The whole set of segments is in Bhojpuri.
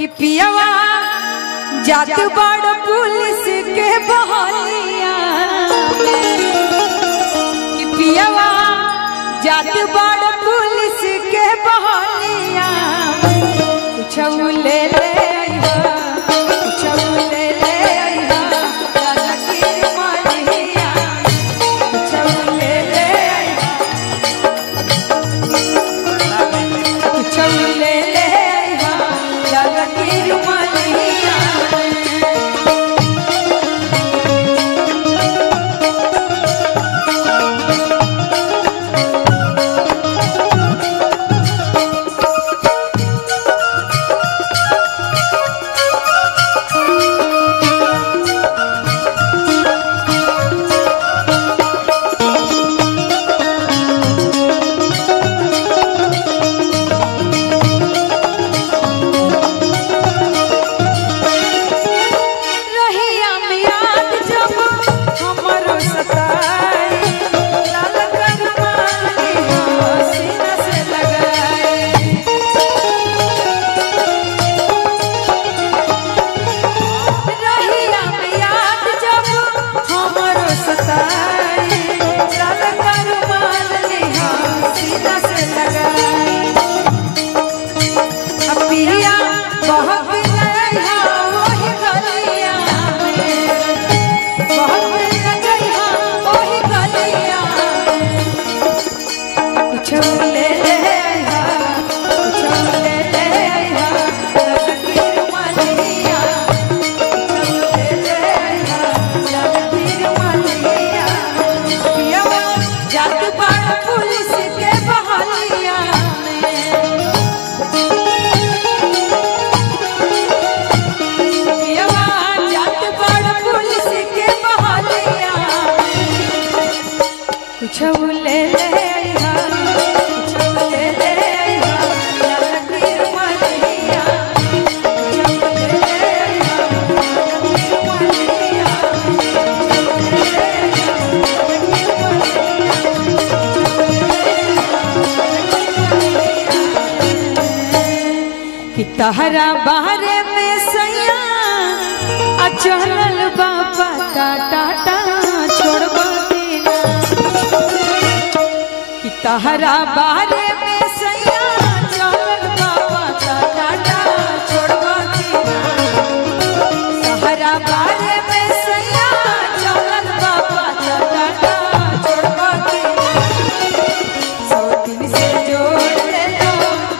कि पियवा जात बड़ पुलिस के बहलिया कि पियवा जात बड़ पुलिस के बहलिया कुछ ले ले तहरा बारे में सैया अचलल बाबा टाटा छोड़बा देना कि तहरा बारे में सैया अचलल बाबा टाटा छोड़बा देना तहरा बारे में सैया अचलल बाबा टाटा छोड़बा देना 100 दिन से जोड़ ले लो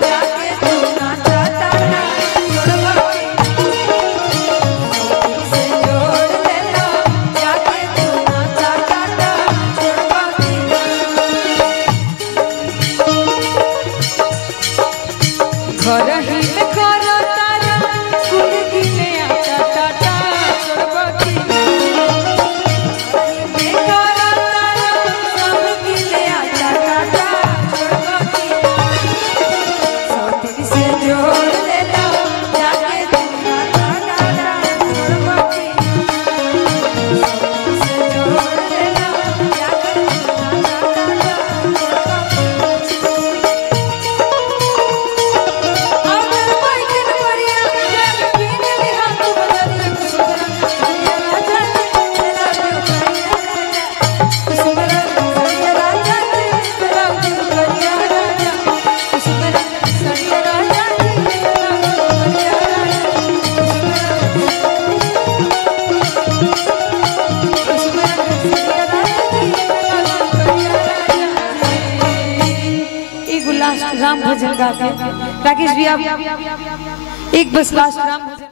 जाके तू ना राम भजन गा के राकेश भी आप एक बस लास्ट राम भजन